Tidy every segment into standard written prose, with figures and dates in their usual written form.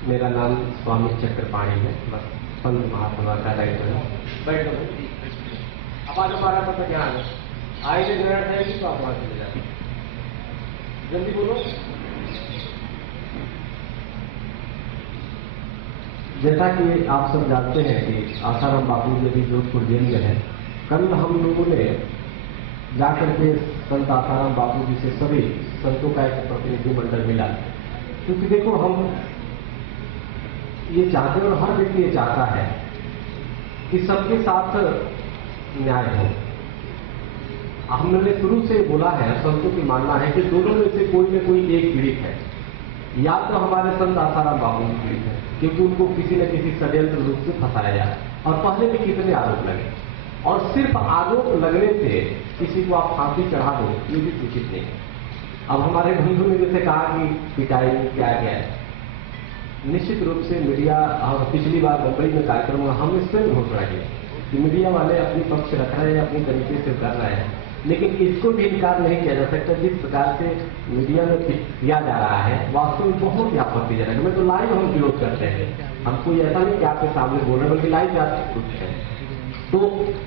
मेरा नाम स्वामी चक्रपाणी है, बस संत महात्मा का दायित्व है। बैठ जाओ। अब आज हमारा पता क्या है, आएंगे निर्णय रहेगी तो आप वहां चले जाए, जल्दी बोलो। जैसा कि आप सब जानते हैं कि आसाराम बापू जी भी जोधपुर जेल में है। कल हम लोगों ने जाकर के संत आसाराम बापू जी से सभी संतों का एक प्रतिनिधिमंडल मिला, क्योंकि देखो हम ये चाहते हैं और हर व्यक्ति ये चाहता है कि सबके साथ न्याय हो। हमने शुरू से बोला है, संतों की मानना है कि दोनों में से कोई न कोई एक पीड़ित है। या तो हमारे संत आसाराम बापू की पीड़ित है, क्योंकि उनको किसी न किसी षड्यंत्र रूप से फंसाया जाए, और पहले भी कितने आरोप लगे, और सिर्फ आरोप लगने से किसी को आप फांसी चढ़ा दो, ये भी उचित नहीं है। अब हमारे बंधु ने जैसे कहा कि पिटाई क्या गया है, निश्चित रूप से मीडिया, और पिछली बार मुंबई में कार्यक्रम में हम इस पर घोषणा की कि मीडिया वाले अपनी पक्ष रख रहे हैं, अपनी तरीके से कर रहे हैं, लेकिन इसको भी इनकार नहीं किया जा सकता जिस प्रकार से मीडिया में किया जा रहा है, वास्तव में बहुत ही आपत्तिजनक है। मैं तो लाइव हम विरोध करते हैं, हम कोई ऐसा नहीं कि आपके सामने बोल रहे, बल्कि लाइव जाते कुछ है तो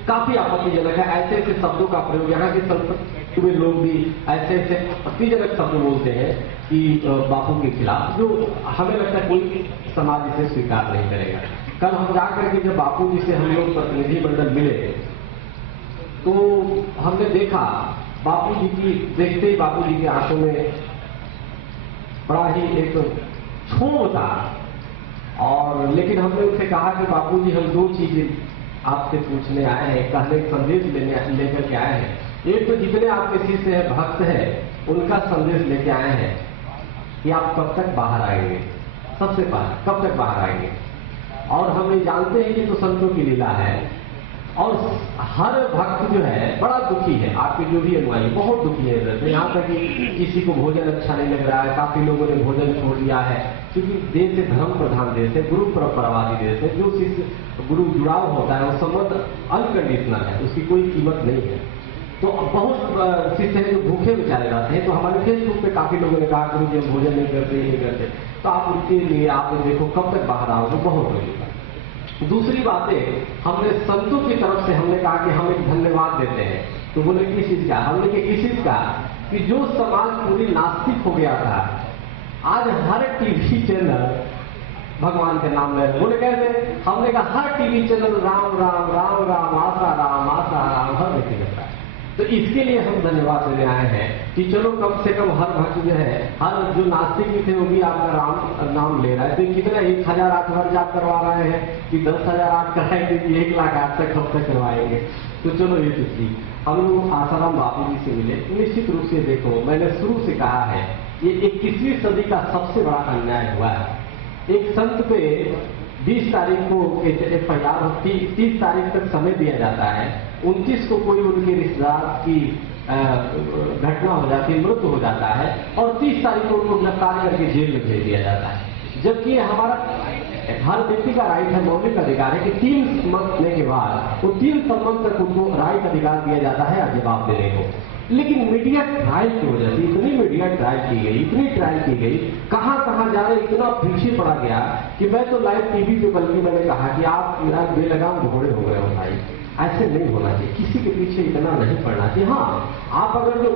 काफी आपत्तिजनक है। ऐसे ऐसे शब्दों का प्रयोग, यहाँ के संसद में लोग भी ऐसे ऐसे आपत्तिजनक शब्द बोलते हैं कि बापू के खिलाफ, जो हमें लगता है कोई समाज इसे स्वीकार नहीं करेगा। कल हम जाकर के जब बापू जी से हम लोग प्रतिनिधिमंडल मिले तो हमने देखा बापू जी की, देखते ही बापू जी की आंखों में बड़ा ही एक क्षोभ था। और लेकिन हमने उनसे कहा कि बापू जी हम दो चीजें आपसे पूछने आए हैं, कहने संदेश लेकर के आए हैं। एक तो जितने आपके शिष्य है, भक्त है, उनका संदेश लेके आए हैं कि आप कब तक बाहर आएंगे, सबसे पहले कब तक बाहर आएंगे। और हम ये जानते हैं कि तो संतों की लीला है, और हर भक्त जो है बड़ा दुखी है, आपके जो भी अनुयायी बहुत दुखी है। तो यहाँ तक कि किसी को भोजन अच्छा नहीं लग रहा है, काफी लोगों ने भोजन छोड़ दिया है, क्योंकि देश है धर्म प्रधान देश है, गुरु परंपरावादी देश है। जो शिष्य गुरु जुड़ाव होता है वो संबंध अनकंडीशनल है, उसकी कोई कीमत नहीं है। तो बहुत शिष्य हैं जो भूखे बेचारे रहते हैं। तो हमारे फेसबुक पे काफी लोगों ने कहा गुरु जी हम भोजन नहीं करते, ये नहीं करते, तो आप उनके लिए आप देखो कब तक बाहर आओगे, बहुत लगेगा। दूसरी बात है, हमने संतों की तरफ से हमने कहा कि हम एक धन्यवाद देते हैं। तो बोले किस चीज का? हमने कि किस चीज का? कि जो समाज पूरी नास्तिक हो गया था, आज हर टीवी चैनल भगवान के नाम ले। बोले कैसे? हमने कहा हर टीवी चैनल राम राम राम राम आशा राम हर व्यक्ति करता है। तो इसके लिए हम धन्यवाद देने आए हैं कि चलो कम से कम हर भक्त जो है, हर जो नास्तिक भी थे वो भी आपका राम नाम ले रहा है। तो कितना 1008 बार जाप करवा रहे हैं कि 10,008 कराएंगे कि 1 लाख आज तक कब तक करवाएंगे। तो चलो ये तो ठीक। हम लोग आसाराम बापू जी से मिले। निश्चित रूप से देखो, मैंने शुरू से कहा है, ये 21वीं सदी का सबसे बड़ा अन्याय हुआ है। एक संत पे 20 तारीख को FIR, 30 तारीख तक समय दिया जाता है, 29 को कोई उनके रिश्तेदार की घटना हो जाती है, मृत्यु हो जाता है, और 30 तारीख को उनको गिरफ्तार करके जेल में भेज दिया जाता है। जबकि हमारा हर व्यक्ति का राइट है, मौलिक अधिकार है कि 3 मंथ लेने के बाद वो 3 संबंध तक उनको राइट अधिकार दिया जाता है जवाब देने को। लेकिन मीडिया ट्रायल की वजह से इतनी मीडिया ट्रायल की गई, इतनी ट्रायल की गई, कहां कहां जा रहे, इतना पीछे पड़ा गया कि मैं तो लाइव टीवी पे बल्कि मैंने कहा कि आप मेरा बेलगाम घोड़े हो गए हो भाई, ऐसे नहीं होना चाहिए, किसी के पीछे इतना नहीं पड़ना चाहिए। हाँ, आप अगर जो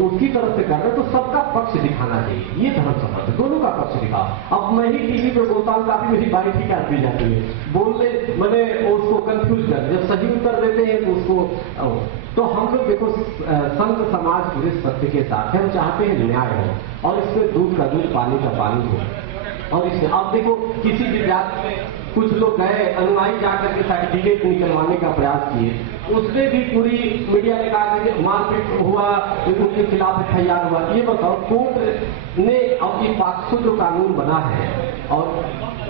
उसकी तरफ से कर रहे हैं तो सबका पक्ष दिखाना चाहिए, ये धर्म समझ, दोनों का पक्ष दिखाओ। अब मैं ही टीवी पे बोलता हूँ, काफी मेरी बाइक ही काट दी जाती है, बोलने मैंने उसको कंफ्यूज कर, जब सही उत्तर देते हैं तो उसको। तो हम लोग देखो संत समाज पूरे सत्य के साथ है, हम चाहते हैं न्याय हो, और इसमें दूध का दूध पानी का पानी हो। और इसमें आप देखो किसी विद्यार्थी में कुछ लोग गए, अनुयायी जाकर के सर्टिफिकेट निकलवाने का प्रयास किए, उसमें भी पूरी मीडिया ने कहा कि मारपीट हुआ, उनके खिलाफ FIR हुआ। ये बताओ, कोर्ट ने अब ये पॉक्सो जो कानून बना है, और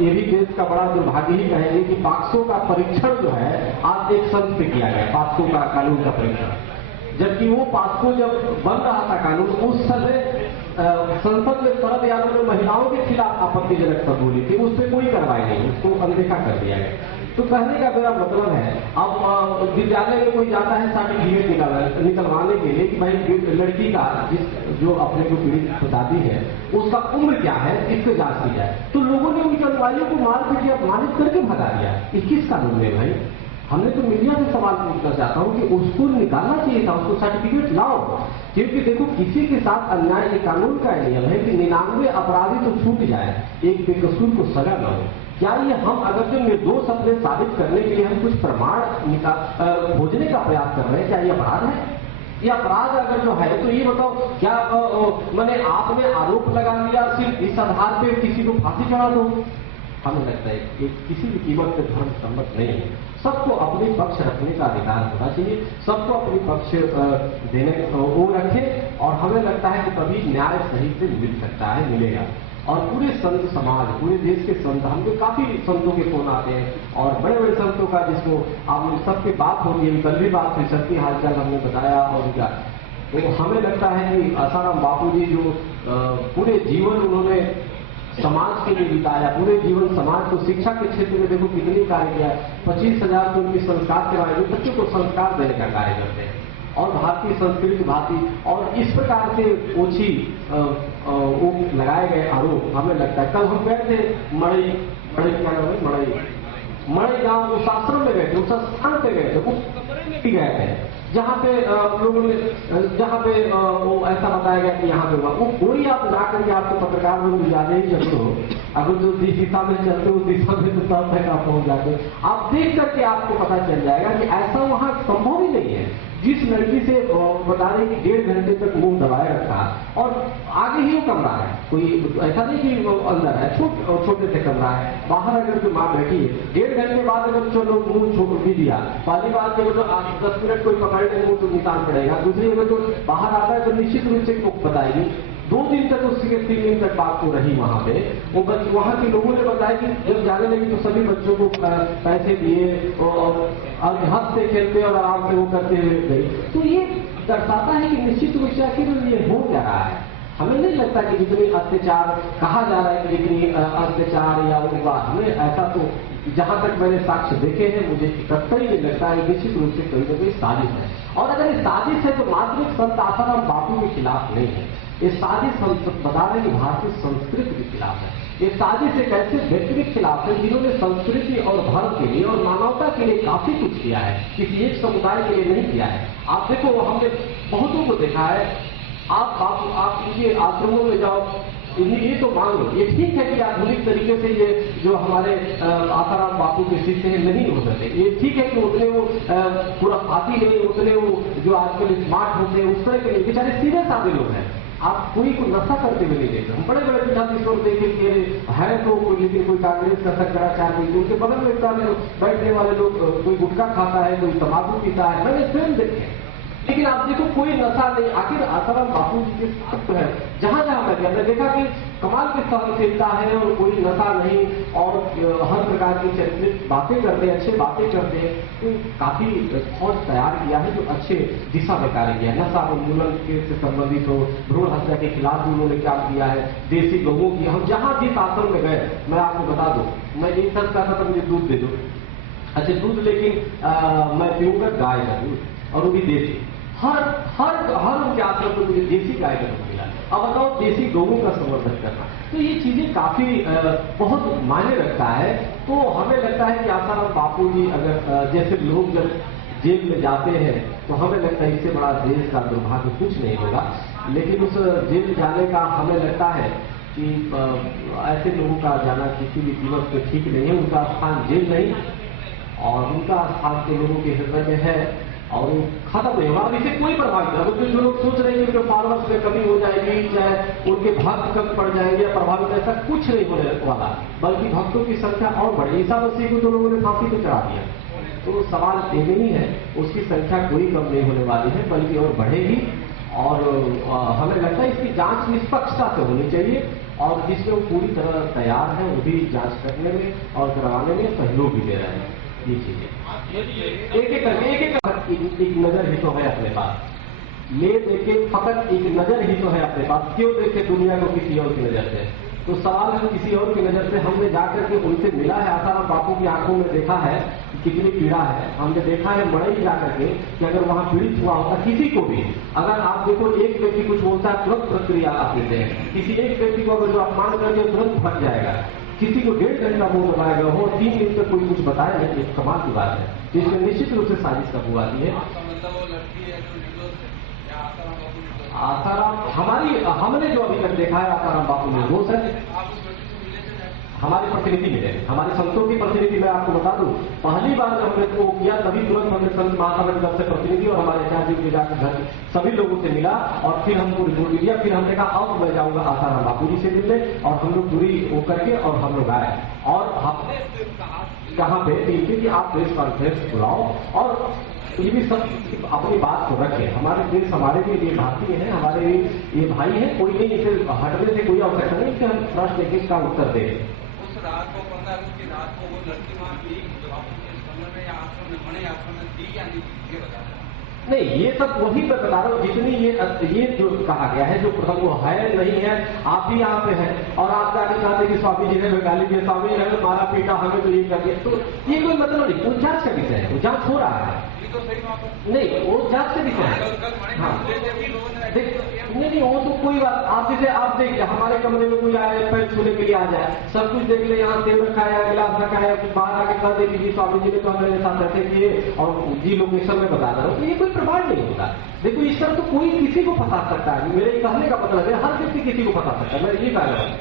ये भी देश का बड़ा दुर्भाग्य ही कहेंगे कि पॉक्सो का परीक्षण जो है आज एक संत पे किया गया, पॉक्सो का कानून का परीक्षण। जबकि वो पॉक्सो जब बन रहा था कानून, उस समय संसद में शरद यादव ने महिलाओं के खिलाफ आपत्तिजनक शब्द बोली थी, उस पर कोई कार्रवाई नहीं, उसको अनदेखा कर दिया गया। तो कहने का मेरा मतलब है, अब विद्यालय में कोई जाता है सर्टिफिकेट निकलवाने के लिए कि भाई लड़की का जिस जो अपने को पीड़ित दादी है उसका उम्र क्या है, इसको जांच की जाए। तो लोगों ने उनके अनुयायियों को मार पीट अपमानित करके भगा दिया। 21 कानून में भाई हमने तो मीडिया से सवाल पूछना चाहता हूं कि उसको निकालना चाहिए था, उसको सर्टिफिकेट लाओ। क्योंकि देखो किसी के साथ अन्याय, ये कानून का नियम है कि 99 अपराधी तो छूट जाए, एक बेकसूर को सजा न हो। क्या ये हम अगर जो निर्दोष अपने साबित करने के लिए हम कुछ प्रमाण खोजने का प्रयास कर रहे हैं, क्या ये अपराध है? ये अपराध अगर जो है तो ये बताओ, क्या मैंने आपने आरोप लगा लिया सिर्फ इस आधार पर किसी को फांसी चढ़ा दो? हमें लगता है कि किसी भी कीमत पर धर्म सम्मत नहीं है। सबको अपने पक्ष रखने का अधिकार होना चाहिए, सबको अपने पक्ष देने वो रखें, और हमें लगता है कि तभी न्याय सही से मिल सकता है, मिलेगा। और पूरे संत समाज, पूरे देश के संत, हमको काफी संतों के फोन आते हैं और बड़े बड़े संतों का जिसको आप सबके बात होती है, कल भी बात हुई, सबकी हालचाल हमने बताया। और उनका तो हमें लगता है कि आसाराम बापू जी जो पूरे जीवन उन्होंने समाज के लिए बिताया, पूरे जीवन समाज को शिक्षा के क्षेत्र में देखो कितनी कार्य किया। 25,000 को उनके संस्कार के बारे में, बच्चों को संस्कार देने का कार्य करते हैं और भारतीय संस्कृति भांति। और इस प्रकार से ओछी वो लगाए गए आरोप, हमें लगता है। कल हम गए थे मड़ई क्या नाम है, मड़ई गांव, उस आश्रम में गए थे, उस स्थान पे गए थे, उस कमरे में भी गए थे जहाँ पे लोगों ने, जहाँ पे वो ऐसा बताया गया कि यहाँ पे हुआ। वो कोई आप जाकर के आपको पत्रकार लोग ज्यादा ही चलते हो, अगर जो जिस दिशा में चलते हो उस दिशा में तो सब तक आप पहुंच जाते हो। आप देख करके आपको पता चल जाएगा कि ऐसा वहां संभव ही नहीं है। जिस लड़की से बता रहे कि 1.5 घंटे तक मुंह दबाए रखा और आगे ही वो कमरा है, कोई ऐसा नहीं कि वो अंदर है, छोटे से कमरा है, बाहर अगर कोई मां बैठी है, 1.5 घंटे बाद अगर चलो मुंह छोड़ भी दिया, पहली बात कि तो 10 मिनट कोई पकड़ने मुंह तो निकाल पड़ेगा। दूसरी अगर तो बाहर आता है तो निश्चित रूप से मुख बताएगी। 2 दिन तक उसके 3 दिन तक बात तो रही वहां पे। वो वहां के लोगों ने बताया कि जब जाने लगी तो सभी बच्चों को पैसे दिए और हंसते खेलते और आराम से वो करते हुए गई। तो ये दर्शाता है कि निश्चित रूप से आखिर ये हो क्या रहा है। हमें नहीं लगता कि जितनी अत्याचार कहा जा रहा है कि जितनी अत्याचार या उपवास, हमें ऐसा तो जहां तक मैंने साक्ष्य देखे हैं मुझे कतई नहीं लगता है। निश्चित रूप से कोई ना कोई साजिश है, और अगर ये साजिश है तो मात्र संत आसाराम बापू के खिलाफ नहीं है। ये साजिश बता रहे कि भारतीय संस्कृति के खिलाफ है। ये साजिश एक ऐसे व्यक्ति के खिलाफ है जिन्होंने संस्कृति और धर्म के लिए और मानवता के लिए काफी कुछ किया है, किसी एक समुदाय के लिए नहीं किया है। आप देखो, हमने बहुतों को देखा है, आप इनके आश्रमों में जाओ, ये तो मान लो ये ठीक है कि आधुनिक तरीके से ये जो हमारे आसाराम बापू के शिष्य हैं नहीं हो सकते। ये ठीक है कि उतने वो पूरा फाती नहीं, उतने वो जो आजकल स्मार्ट होते हैं उस तरह के बेचारे सीधे साधे लोग हैं। आप कोई को नशा करते हुए नहीं देखते। हम बड़े बड़े पीठाधीश्वर देखे कि है तो कोई, लेकिन कोई कांग्रेस का शंकराचार्य, कोई उनके बगल में बैठने वाले लोग, कोई गुटखा खाता है, कोई तंबाकू पीता है, मैंने स्वयं देखे। लेकिन आप देखो कोई नशा नहीं। आखिर आसाराम बापू जी के साथ तो है, जहां जहां मैं गया देखा कि कमाल की सहनशीलता है और कोई नशा नहीं, और हर प्रकार की चरित्रिक बातें करते हैं, अच्छे बातें करते हैं। तो काफी फौज तैयार किया है जो अच्छे दिशा में कार्य किया है। नशा उन्मूलन से संबंधित हो, भ्रूण हत्या के खिलाफ भी उन्होंने क्या किया है, देसी गौओं की, हम जहां जिस आश्रम में गए, मैं आपको बता दूं, मैं एक सर्च करता था मुझे दूध दे दो, अच्छा दूध, लेकिन मैं पीऊंगा गाय का दूध, और वो भी देसी। हर उनके आश्रम को मुझे देसी गाय का दूध मिला। अब बताओ, देसी गौओं का संवर्धन करना, तो ये चीजें काफी बहुत मायने रखता है। तो हमें लगता है कि आसाराम बापू जी अगर जैसे लोग जब जेल में जाते हैं तो हमें लगता है इससे बड़ा देश का दुर्भाग्य कुछ नहीं होगा। लेकिन उस जेल जाने का हमें लगता है कि ऐसे लोगों का जाना किसी भी कीमत पर ठीक नहीं है। उनका स्थान जेल नहीं, और उनका स्थान के लोगों के हृदय में है, और वो खत्म नहीं होगा। अब इसे कोई प्रभावित नहीं। अब जो लोग सोच रहे हैं कि उनके फॉलोअर्स में कमी हो जाएगी, चाहे उनके भक्त कम पड़ जाएंगे या प्रभावित, ऐसा कुछ नहीं होने वाला, बल्कि भक्तों की संख्या और बढ़ेगी। ईसा मसीह को तो लोगों ने फांसी पे चढ़ा दिया, तो सवाल ये नहीं है, उसकी संख्या कोई कम नहीं होने वाली है, बल्कि और बढ़ेगी। और हमें लगता है इसकी जांच निष्पक्षता से होनी चाहिए, और जिसमें वो पूरी तरह तैयार है, वो भी जांच करने में और करवाने में सहयोग भी दे रहे हैं। ये चीजें एक एक नजर ही तो है अपने पास, ले देखे फकत एक नजर ही तो है अपने पास, क्यों देखे दुनिया को किसी और की नजर से। तो सवाल है किसी और की नजर से। हमने जाकर के उनसे मिला है, आसाराम बापू की आंखों में देखा है, कितनी पीड़ा है। हमने देखा है मड़ई जा करके कि अगर वहां पीड़ित हुआ होता किसी को भी, अगर आप देखो एक व्यक्ति कुछ बोलता है तुरंत प्रक्रिया आप देते हैं, किसी एक व्यक्ति को अगर जो अपमान करके तुरंत फट जाएगा, किसी को 1.5 घंटा मुंह दबाएगा हो 3 दिन तक कोई कुछ बताया नहीं, एक कमाल की बात है। जिसमें निश्चित रूप से साजिश का हुआ है। आसाराम हमने जो अभी तक देखा है आसाराम बापू निर्दोष है। हमारे प्रतिनिधि मिले, हमारे संतों की प्रतिनिधि मैं आपको बता दूं, पहली बार जब हमने वो किया तभी तुरंत हमने संत महासभा की तरफ से प्रतिनिधि और हमारे आचार्य जी के जाकर घर सभी लोगों से मिला और फिर हमको रिपोर्ट दिया। फिर हमने कहा अब मैं जाऊंगा आसाराम बापू जी से मिलने, और हम लोग पूरी वो करके और हम लोग आए और हमने कहाँ पे कि आप प्रेस कॉन्फ्रेंस बुलाओ और ये भी सब अपनी बात को रखे। हमारे देश हमारे भी ये भारतीय हैं, हमारे ये भाई हैं, कोई नहीं, इसे हटने से कोई आवश्यकता नहीं कि हम प्रश्न एक का उत्तर दें। रात को 15 अगस्त की रात को वो लड़की वहां थी, कमरे में या आश्रम में बड़े आश्रम में थी या नहीं थी, ये बता नहीं, ये सब वही मैं बता रहा हूँ। जितनी ये जो कहा गया है, जो प्रसंग वो है नहीं है, आप भी यहाँ पे हैं और आप जाके चाहते कि स्वामी जी ने गाली दिया, स्वामी जी ने मारा पीटा, हमें तो ये कर दिया, तो ये कोई मतलब नहीं। वो जांच का विषय है, वो जांच हो रहा है। तो सही बात है, नहीं वो जांच का विषय है। हाँ नहीं वो तो कोई बात, आप जैसे आप देखिए हमारे कमरे में कोई आए पैर छूने के लिए आ जाए, सब कुछ देख ले, यहाँ सेब रखा है, गिलास रखा है, कुछ बाहर आके कर दे जी स्वामी जी ने तो हमारे साथ ऐसे किए और जी लोकेशन में बता रहा हूँ, तो ये कोई प्रभाव नहीं होता। देखो इस तरह तो कोई किसी को फंसा सकता है, मेरे कहने का मतलब है हर व्यक्ति किसी को फंसा सकता है, मैं ये कह रहा हूँ।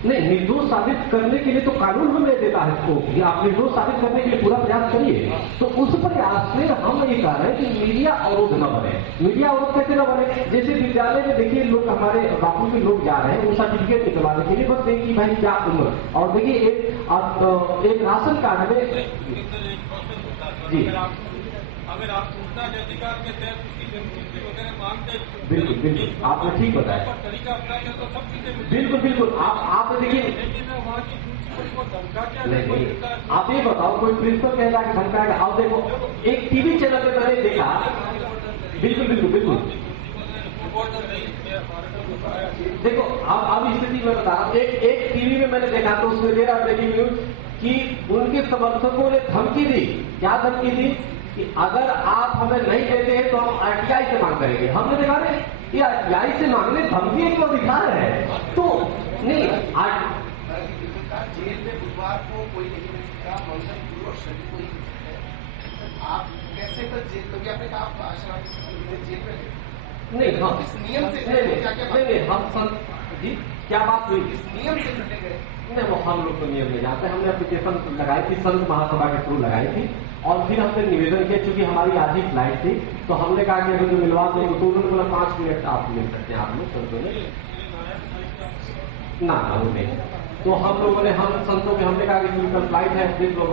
नहीं, निर्दोष साबित करने के लिए तो कानून हमें देता है इसको कि आप निर्दोष साबित करने के लिए पूरा प्रयास करिए। तो उस प्रयास में हम ये कह रहे हैं कि मीडिया अवरोध न बने। मीडिया अवरोध कैसे न बने? जैसे विद्यालय में देखिए लोग, हमारे बापू के लोग जा रहे हैं वो सर्टिफिकेट निकलवाने के लिए, बस देखिए भाई क्या उम्र, और देखिए एक राशन कार्ड में जी अगर आप सूचना के अधिकार के तहत वगैरह मांगते, बिल्कुल बिल्कुल आपने ठीक बताया, तरीका अपनाएंगे तो सब चीजें बिल्कुल आप देखिए, वहाँ की प्रिंसिपल को धमका क्या नहीं, आप ये बताओ कोई प्रिंसिपल कहता है धमकाएगा? आप देखो एक टीवी चैनल पे मैंने देखा, बिल्कुल देखो अब स्थिति में बता रहा हूँ, एक टीवी में मैंने देखा तो उसमें दे रहा ब्रेकिंग न्यूज कि उनके समर्थकों ने धमकी दी। क्या धमकी दी? कि अगर आप हमें नहीं देते हैं तो हम आरटीआई से मांग करेंगे। हमने देखा ये आरटीआई से मांगने धमकी एक अधिकार है, तो नहीं जेल में बुधवार को कोई नहीं मिल सकता, मौसम पूर्व शरीर कोई नहीं सकता, आप कैसे कर जेल, क्योंकि आपने कहा जेल में नहीं, हम इस नियम से नहीं हम जी क्या बात हुई? इस नियम से जुड़े गए नहीं, वो हम लोग तो नियम नहीं जानते। हमने एप्लीकेशन लगाई थी, संत महासभा के थ्रू लगाई थी और फिर हमने निवेदन किया, चूंकि हमारी आज ही फ्लाइट थी तो हमने कहा कि अगर जो मिलवा देंगे तो उन्होंने बोला 5 मिनट आप मिल सकते हैं, आप लोग संतों ने ना वो नहीं। तो हम लोगों ने, हम संतों में हमने कहा कि कल फ्लाइट है, देख लो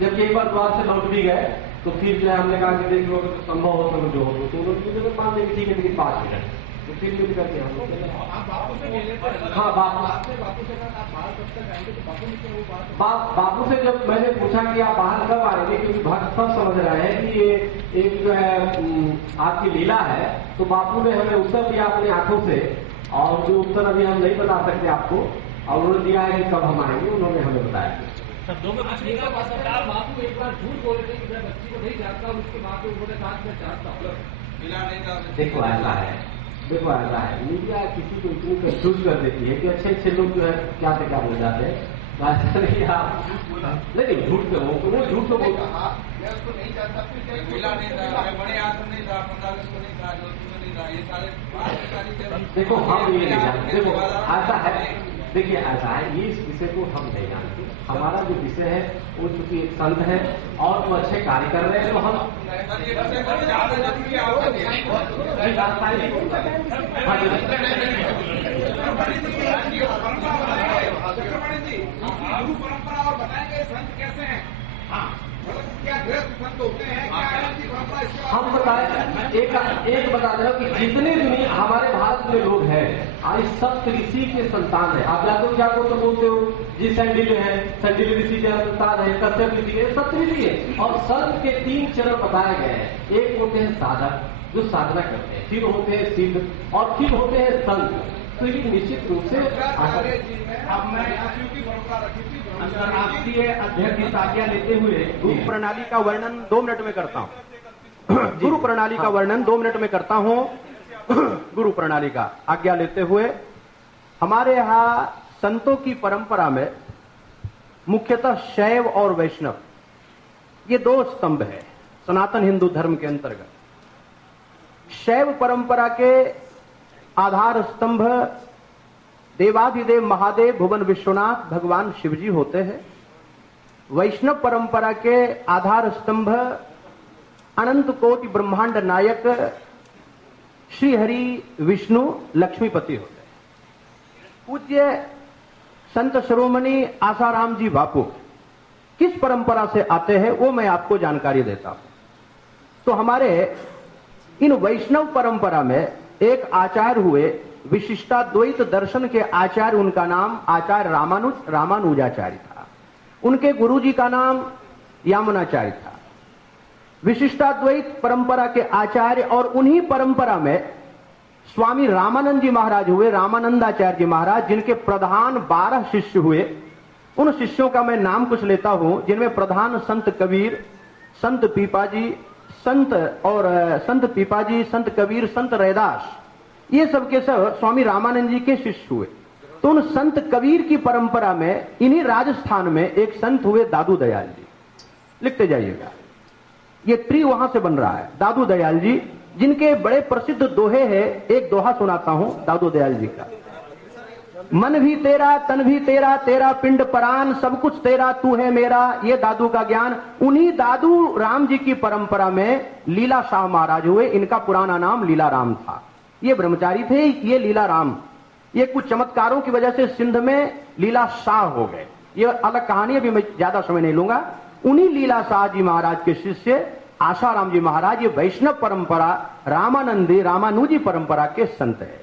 जबकि एक बार द्वार से लौट भी गए तो फिर जो है हमने कहा कि देख लो संभव हो तो जो हो तो उन्होंने मान लेंगे ठीक है, लेकिन 5 मिनट तो फिर मिल करके हम लोग बापू से जब मैंने पूछा कि आप बाहर कब आएंगे, क्योंकि भक्त सब समझ रहे हैं कि ये एक जो है आपकी लीला है, तो बापू ने हमें उत्तर दिया अपनी आंखों से, और जो उत्तर अभी हम नहीं बता सकते आपको, और उन्होंने दिया है कि कब हम आएंगे, उन्होंने हमें बताया। बापू एक बार झूठ बोले थे कि मैं बच्ची को नहीं जानता, उसके बाद उन्होंने कहा मैं जानता हूँ। देखो ऐसा है, मीडिया किसी को इतनी कंफ्यूज कर देती है कि अच्छे लोग जो है क्या से क्या बोल जाते हैं। ऐसा नहीं, आप नहीं झूठ पे वो झूठ तो बोलता, मैं उसको नहीं जानता, फिर मिला नहीं था, बड़े आश्रम नहीं था, 15 अगस्त को नहीं था, जोधपुर में नहीं था, ये सारे देखो हम ये नहीं जानते। देखो ऐसा है, देखिए ऐसा है, ये इस विषय को हम नहीं जानते। हमारा जो विषय है वो चूंकि एक संत है और वो अच्छे कार्य कर रहे हैं, तो हम गुरु परंपरा और बताए गए संत कैसे हैं, हाँ क्या गृहस्थ संत होते हैं, क्या हम बताए एक बता दे रहा हूँ कि जितने दुनिया हमारे भारत में लोग हैं आज सब ऋषि के संतान है। आप जातो क्या को तो बोलते हो जी, सैंडिल है, सैंडिल ऋषि के संतान है, कश्यप ऋषि है, सब ऋषि है। और संत के 3 चरण बताए गए हैं, एक होते हैं साधक, जो साधना करते हैं, फिर होते हैं सिद्ध और फिर होते हैं संत। तो ये निश्चित रूप से अब मैं की भरोसा रखी थी अंतर्राष्ट्रीय अध्यक्ष की आज्ञा लेते हुए गुरु प्रणाली का वर्णन 2 मिनट में करता हूँ। गुरु प्रणाली का वर्णन 2 मिनट में करता हूँ। गुरु प्रणाली का आज्ञा लेते हुए हमारे यहाँ संतों की परंपरा में मुख्यतः शैव और वैष्णव ये 2 स्तंभ है सनातन हिंदू धर्म के अंतर्गत। शैव परंपरा के आधार स्तंभ देवाधिदेव महादेव भुवन विश्वनाथ भगवान शिवजी होते हैं। वैष्णव परंपरा के आधार स्तंभ अनंत कोटि ब्रह्मांड नायक श्री हरि विष्णु लक्ष्मीपति होते हैं। पूज्य संत शिरोमणि आसाराम जी बापू किस परंपरा से आते हैं वो मैं आपको जानकारी देता हूं। तो हमारे इन वैष्णव परंपरा में एक आचार्य हुए विशिष्टाद्वैत दर्शन के आचार्य, उनका नाम आचार्य रामानुजाचार्य था। उनके गुरुजी का नाम यामुनाचार्य था। विशिष्टाद्वैत परंपरा के आचार्य और उन्हीं परंपरा में स्वामी रामानंद जी महाराज हुए, रामानंदाचार्य जी महाराज, जिनके प्रधान 12 शिष्य हुए। उन शिष्यों का मैं नाम कुछ लेता हूं, जिनमें प्रधान संत कबीर, संत पीपाजी, संत पीपाजी, संत कबीर, संत रैदास, ये सब के सब स्वामी रामानंद जी के शिष्य हुए। तो उन संत कबीर की परंपरा में इन्हीं राजस्थान में एक संत हुए दादू दयाल जी। लिखते जाइएगा, ये ट्री वहां से बन रहा है। दादू दयाल जी, जिनके बड़े प्रसिद्ध दोहे हैं। एक दोहा सुनाता हूं दादू दयाल जी का। मन भी तेरा, तन भी तेरा, तेरा पिंड परान, सब कुछ तेरा, तू है मेरा, ये दादू का ज्ञान। उन्हीं दादू राम जी की परंपरा में लीला शाह महाराज हुए। इनका पुराना नाम लीला राम था। ये ब्रह्मचारी थे, ये लीला राम। ये कुछ चमत्कारों की वजह से सिंध में लीला शाह हो गए। ये अलग कहानी, अभी मैं ज्यादा समय नहीं लूंगा। उन्हीं लीला शाह जी महाराज के शिष्य आसाराम जी महाराज, ये वैष्णव परंपरा रामानुजी परंपरा के संत है।